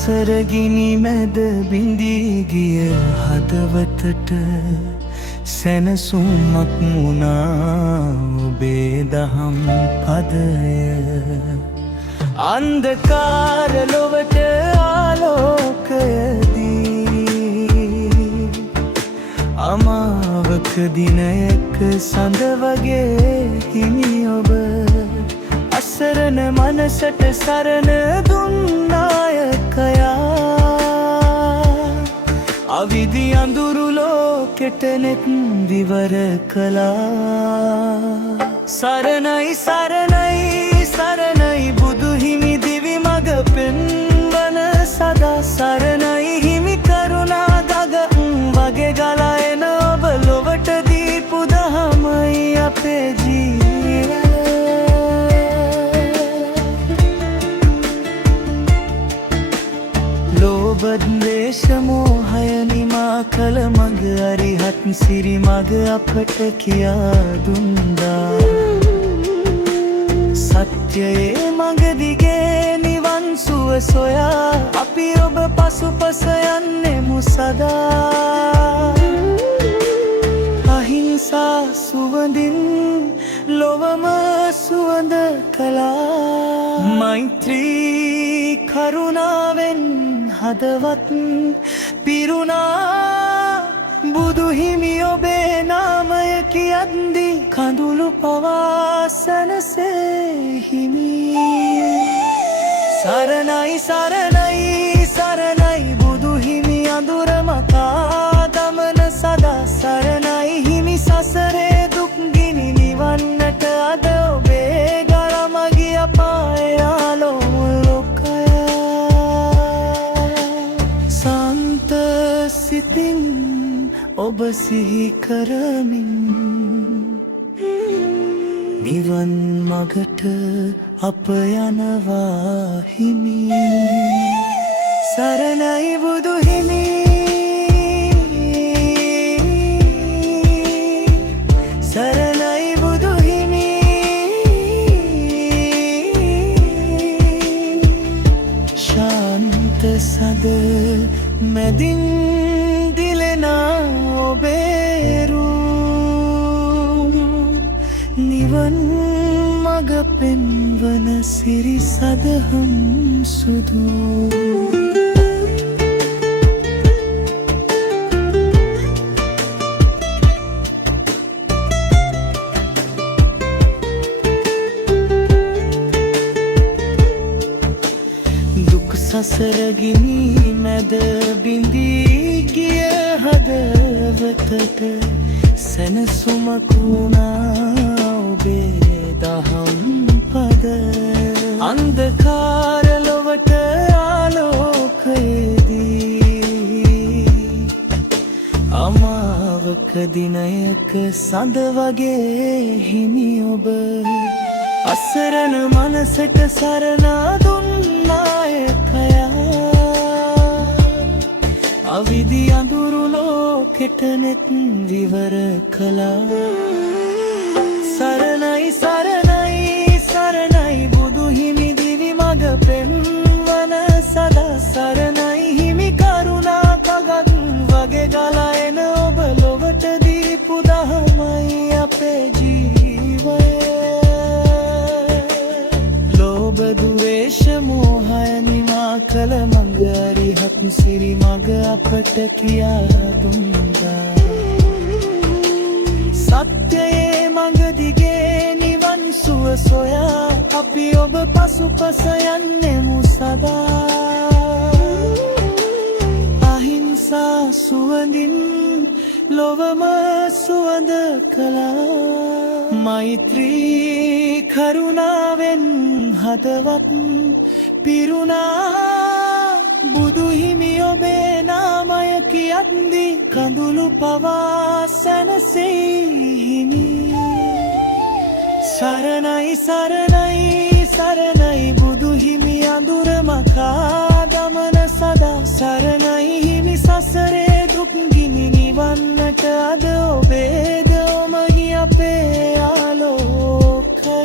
සසරගිනි මැද බිඳී ගිය හදවතට සැනසුමක් මුණා ඔබේ දහම් පදය. අන්ධකාර ලොවට ආලෝකයදී අමාවක දිනයක සඳ වගේ හිමි ඔබ අසරණ මනසට සරණ දුන්නායකයා. අවිදි අඳුරු ලෝකෙට නෙත් විවර කළා. සරණයි සරණයි සරණයි බුදු හිමි දිවි මඟ පෙන්වන සදා සරණයි හිමි කරුණා දග වගේ ගලා එන ඔබ ලොවට දීපු දහමයි අපේ ජීවනය. ලෝභ ද්වේෂ මෝහය නිමා කළ මඟ අරිහත් සිරි මඟ අපට කියා දුන්නා. සත්‍යයේ මඟ දිගේ නිවන් සුව සොයා අපි ඔබ පසුපස යන්නෙමු සදා. අහිංසා සුවඳින් ලොවම සුවඳ කළා. මෛත්‍රී කරුණාවෙන් හදවත් පිරුණා. බුදු හිමි ඔබේ නාමය කියද්දී කඳුළු පවා සැනසේ හිමි. සරණයි සරණයි සරණයි බුදු හිමි අඳුර මතා දමන සදා සරණයි හිමි සසරේ දුක් ගිනි නිවන්නට අද ඔබේ ගරම ගිය පාය ආලෝකය. සාන්ත සිතින් ඔබ සිහි කරමින් නිවන් මගට අප යනවා හිමි. සරණයි බුදු හිමි සරණයි බුදු හිමි. ශාන්ත සද මැදින් දිලෙනා ඔබේ රූ නිවන් මග පෙන්වන සිරි සදහම් සුදු. දුක් සසර ගිනි මැද බිඳී ගිය හදවතට සැනසුමක් වුණා ඔබේ දහම් පද. අන්ධකාර ලොවට ආලෝකයේදී අමාවක දිනයක සඳ වගේ හිමි ඔබ අසරණ මනසට සරණා දුන්නායකයා. අවිදි අඳුරු ලෝකෙට නෙත් විවර කළා. සරණයි සරණයි සරණයි බුදු හිමි දිවි මඟ පෙන්වන සදා සරණයි හිමි කරුණා කගක් වගේ ගලා එන ඔබ ලොවට දීපු දහමයි අපේ ජීවය. ලෝභ ද්වේෂ මෝහය නිමා කළ මඟ අරිහත් සිරි මඟ අපට කියා දුන්නා. සත්‍යයේ මඟ දිගේ නිවන් සුව සොයා අපි ඔබ පසුපස යන්නෙමු සදා. අහිංසා සුවඳින් ලොවම සුවඳ කළා. මෛත්‍රී කරුණාවෙන් හදවත් පිරුණා. බුදු හිමි ඔබේ නාමය කියද්දී කඳුළු පවා සැනසේ හිමි. සරණයි සරණයි සරණයි බුදු හිමි අඳුර මකා දමන සදා සරණයි හිමි සසරේ දුක් ගිනි නිවන්නට අද ඔබේ දොම ගිය අපේ ආලෝකය.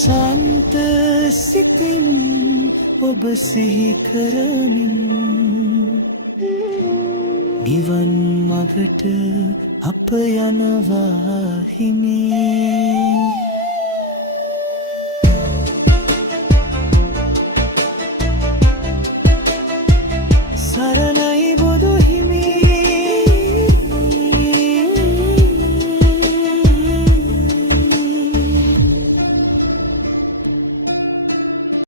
ශාන්ත සිතින් ඔබ සිහි කරමින් නිවන් මගට අප යනවා හිමි